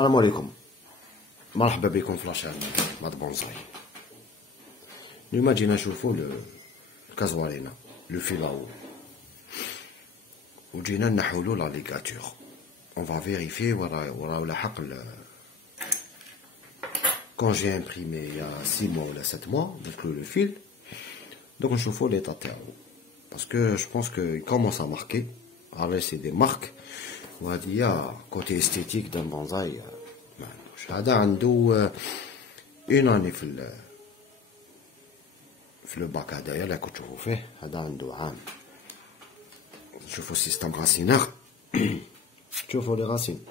السلام عليكم. مرحبا بكم في لاشين ماد بونزاي. اليوم جينا نشوفو الكازوارينا لو فيلاو وجينا نحولو لا ليغاتور. اون فا فيريفي وراه لاحق كون جي امبريمي يا 6 mois ولا 7 mois درت له لو فيل. دونك نشوفو ليطا تاعو باسكو جو بونس كو يكومونس ا ماركي على سي دي مارك. وهادي هي كوتي استيتيك دان بونزاي. هذا عنده اون اني في لو باك هدايا لا كنت تشوفو فيه. هذا عنده عام. شوفوا السيستم راسينير. شوفوا لي راسين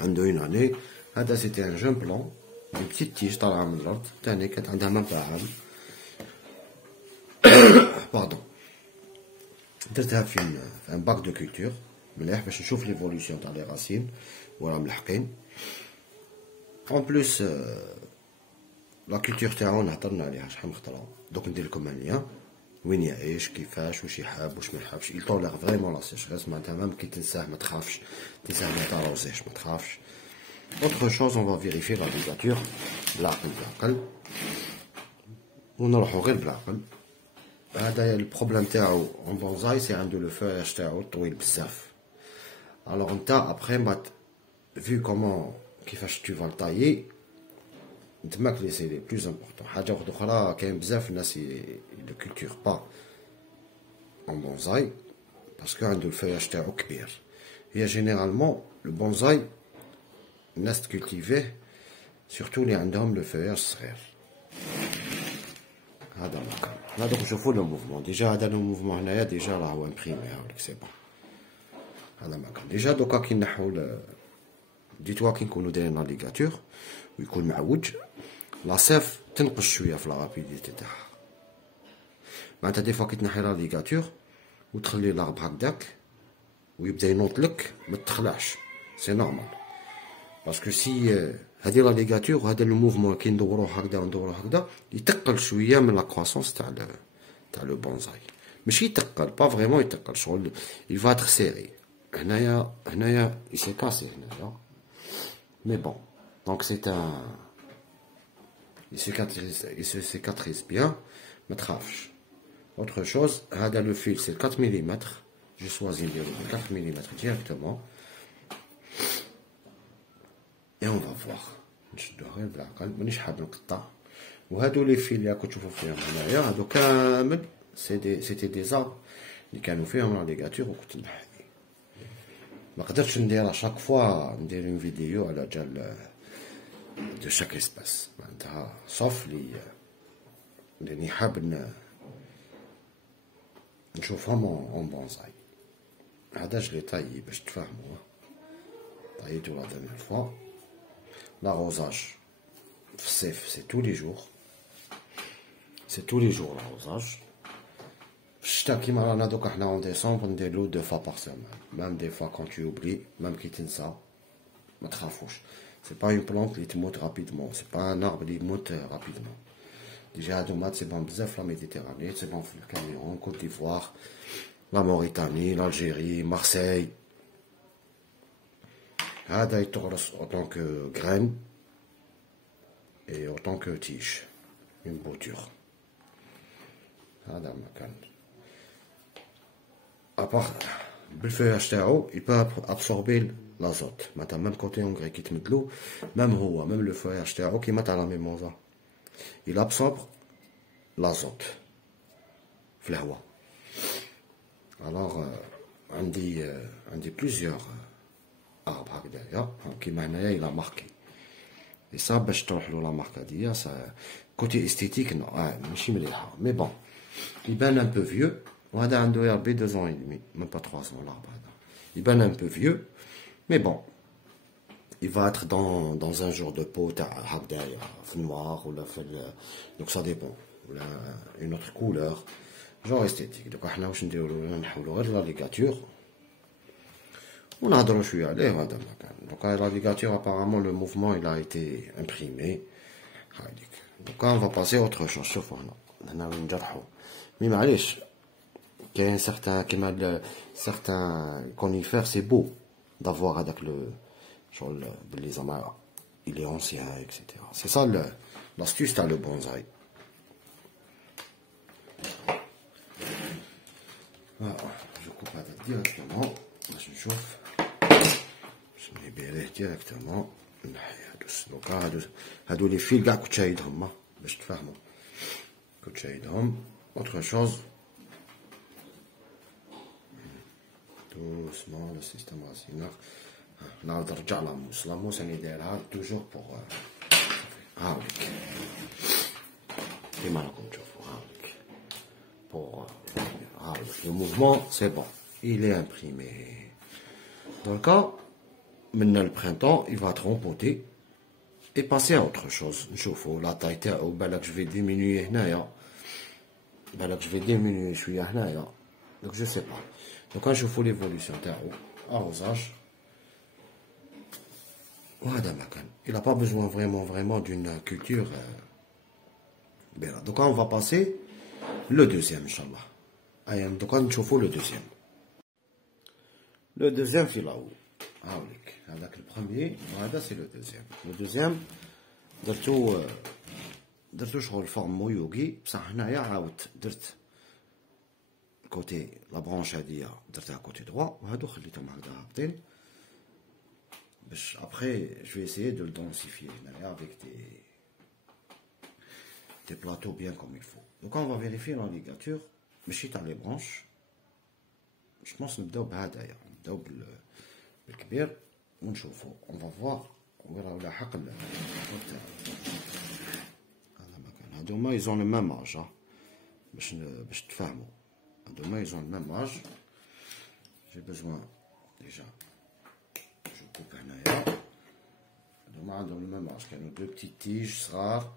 عنده اون اني. هذا سيتي ان جون بلون اون بتيت تيج طالعه من الارض. تاني كانت عندها مام تاع عام. باردون درتها في ان باك دو كولتور مليح باش نشوف ليفولوسيون تاع لي راسين ولا ملحقين. اون بلوس لا كولتور تاعو هضرنا عليها شحال من خطره. دوك ندير لكم انيا وين يعيش كيفاش واش يحب واش ما يحبش. il tolère فريمون لا sécheresse معناتها مام كي تنساه ما تخافش. تنساه ما تاروزيش ما تخافش. autre chose on va vérifier la ligature بالعقل ونروحو غير بالعقل. هذا البروبليم تاعو اون بونزاي سي عنده لو فوياج تاعو طويل بزاف. الوغ نتا ابخي بعد فيو كومون كيفاش تو فال طايي نتماك لي سي لي بلوز امبورطون. حاجه وحده اخرى كاين بزاف الناس لو كولتور با اون بونزاي باسكو عنده الفوياج تاعو كبير. هي جينيرالمون لو بونزاي الناس تكولتيفيه سورتو لي عندهم لو فوياج صغير. هذا مكان. هذا نشوفوا لو موفمون. ديجا هذا لو موفمون هنايا ديجا راه هو امبريمي. هاوليك سي بون. هذا مكان. ديجا دوكا كي نحو ديتوا كي نكونو دايرين لا ليغاتور ويكون معوج لا سيف تنقص شويه في لا رابيديتي تاعها. معناتها دي فوا كي تنحي لا ليغاتور وتخلي لارب هكداك ويبدا ينوض لك ما تخلعش سي نورمال. باسكو سي هادي لا ليغاتور وهذا لو موفمون كي ندوروه هكذا وندوروه هكذا يتقل شويه من لا كرواسونس تاع لو بونزاي. ماشي يتقل با فريمون يتقل شغل il va être serré. هنايا il s'est cassé هنايا. Mais bon, donc c'est un... il se cicatrise bien, ما تخافش. Autre chose, هذا le fil c'est 4 mm. Je choisis le 4 mm directement. Et on va voir. نشدو غير بالعقل مانيش حاب نقطع. وهادو لي فيل اللي راكم تشوفوا فيهم هنايا هادو كامل سيتي دي زاب اللي كانوا فيهم لا ليغاتور وكنت نحي. ما قدرتش ندير شاك فوا ندير اون فيديو على جال دو شاك اسباس معناتها صوف لاني حاب نشوفهم اون بونزاي. هذا جلي طايي باش تفهموا. طاييتو لا ديرنيير فوا. لاغوزاج في الصيف سي تو لي جور. سي تو لي جور لاغوزاج. في الشتا كيما رانا دوكا حنا اون ديسمبر نديرلو دو فوا باغ سيمين. مام دي فوا كون تو اوبلي مام كي تنسى ما تخافوش. سي با اون بلونت لي تموت رابيدمون. سي با ان اربر لي يموت رابيدمون. ديجا هادو مات سي بون بزاف لا ميديتيراني. سي بون في الكاميرون كوت ديفوار لا موريتاني لالجيري مارسيل. هذا يتغرس autant que graine et autant que tige une bouture. هذا مكان ابار بالفياج تاعو il peut absorber l'azote. معناتها ميم كوتي اونغري كي تمدلو ميم هو ميم لو فياج تاعو كيما تاع لا ميموزا il absorbe l'azote في الهواء. الوغ عندي بليزيور arbre هكذايا كيما هنايا الى ماركي. اي صا باش تروح له لا مارك هاديا سا كوتي استيتيك ماشي مليحه. مي بون يبان ان بو فيو. وهذا عنده يا ربي 2 ans et demi ميم با 3 ans الاربر هذا. يبان ان بو فيو مي بون il va être dans un jour de peau تاع هكذايا في النوار ولا في دونك سا ديبون ولا اون اوتر كولور جون استيتيك. دوك حنا واش نديرو نحولو غير لا ليغاتور ونهضروا شويه عليه. هذا المكان دوكا لا ليغاتور ابارامون لو موفمون il a été imprimé. هاديك دوكا on va passer autre chose. شوفوا هنا وين نجرحوا. مي معليش كاين سيغتان كيما سيغتان كونيفير سي بو دافوار هذاك Il est ancien, etc. C'est ça l'astuce, t'as le bonsaï. Voilà, je coupe directement. Je chauffe. Je libère directement. Donc, هادو les fils كاع كنت شايدهم باش تفهموا. كنت شايدهم. Autre chose. Doucement, le système racinaire. نعاود نرجع لاموس. لاموس راني دايرها توجور بوغ. هاوليك. كيما راكم تشوفوا هاوليك. Pour le mouvement, c'est bon. Il est imprimé. Dans le cas, maintenant le printemps, il va être rempoté et passer à autre chose. La taille, je vais diminuer. Je vais diminuer. Je suis là. Donc je sais pas. Donc quand je fais l'évolution, arrosage. Il n'a pas besoin vraiment d'une culture. Donc on va passer le deuxième, Inch'Allah. Donc on va le deuxième. Le deuxième, c'est là-haut. Avec le premier, c'est le deuxième. Le deuxième, درتو شغل forme مويوغي بصح هنايا عاودت درت côté la branche هادية درتها côté droit وهادو خليتهم هكذا هابطين باش après je vais essayer de le densifier هنايا avec des plateaux bien comme il faut. Donc on va vérifier la ligature ماشي تاع les branches. Je pense نبداو بهدايا نبداو بالكبير ونشوفو on va voir وين راه لاحق هادوما ils ont le même âge باش تفهموا هادوما ils ont le même âge. J'ai besoin déjà je coupe هنايا هادوما عندهم le même âge كانوا deux petites tiges صغار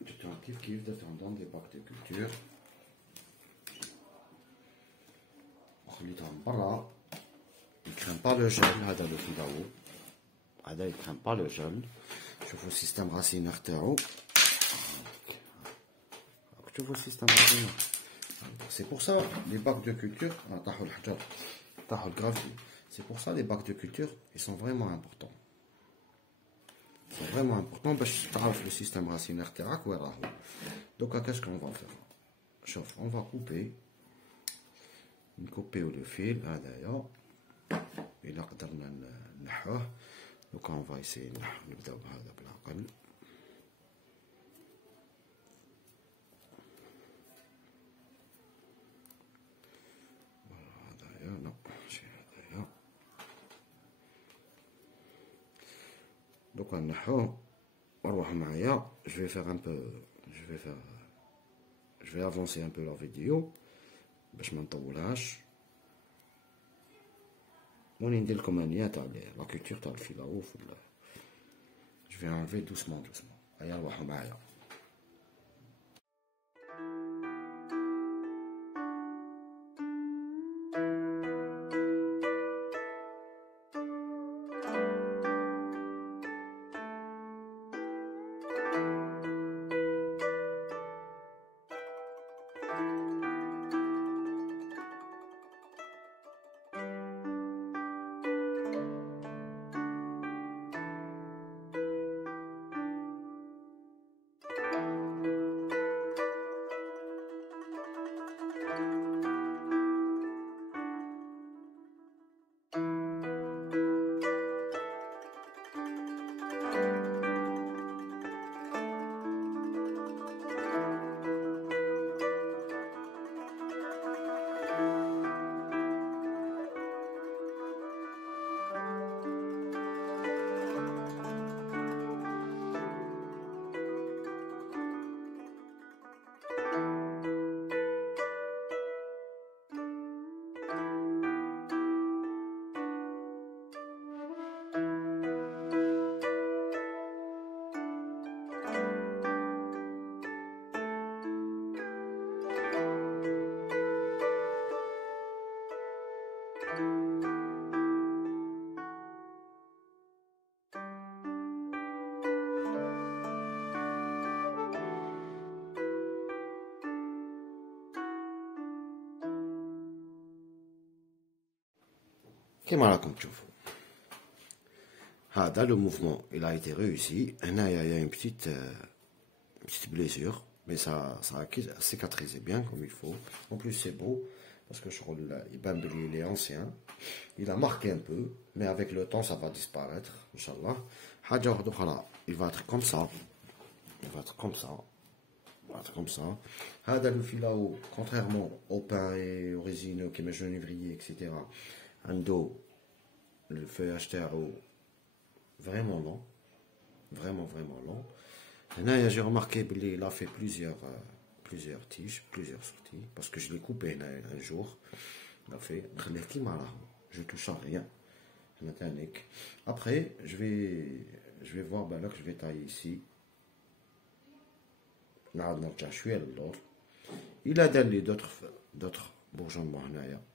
درتهم كيف درتهم dans des bacs de culture وخليتهم برا. Il craint pas le gel هذا اللي في الضوء هذا il craint pas le gel. شوفوا السيستم راسينير تاعو شوفوا السيستم راسينير. C'est pour ça les bacs de culture طاحوا الحجر طاحوا الغرافي. C'est pour ça les bacs de culture ils sont vraiment importants. Ils sont vraiment importants باش تعرف le système racinaire تاعك وين راهو. Donc qu'est-ce qu'on va faire? شوف on va couper نكوبيو لو فيل هذايا إلا قدرنا نحوه. Donc on va essayer نبداو بهذا بالعقل. هذايا لا ماشي هذايا. دوكا نحوه وروحوا معايا. Je vais avancer un peu la vidéo باش ما نطولهاش وني ندير لكم انيا تاع لا كولتور تاع الفيلاوف. Je vais enlever doucement. هيا روحوا معايا. كما راكم تشوفوا. هذا le mouvement il a été réussi. هنايا il y a une petite blessure mais ça a cicatrisé bien comme il faut. En plus c'est beau parce que il est ancien, il a marqué un peu mais avec le temps ça va disparaître inchallah. حاجة واحدة أخرى il va être comme ça, il va être comme ça, il va être comme ça. هذا le filao contrairement au pain et aux résineux comme le genévrier etc. عنده le feuillage تاعو vraiment long, vraiment long. Là, j'ai remarqué qu'il a fait plusieurs tiges, plusieurs sorties, parce que je l'ai coupé un jour. Il a fait, je touche à rien. Après, je vais voir, ben là que je vais tailler ici. Là, je suis à l'autre. Il a donné d'autres bourgeons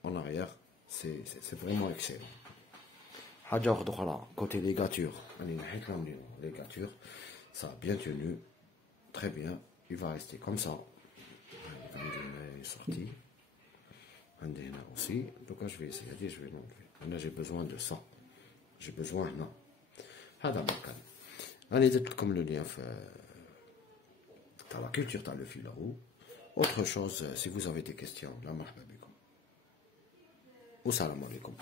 en arrière. C'est vraiment excellent. Côté ligature, ça a bien tenu, très bien, il va rester comme ça. Il est sorti, aussi, donc je vais essayer, je vais l'enlever. Là j'ai besoin de ça, j'ai besoin, non. Allez, comme le lien, t'as la culture, t'as le fil là-haut. Autre chose, si vous avez des questions, la marhaba bikum. Wa salam alaikum.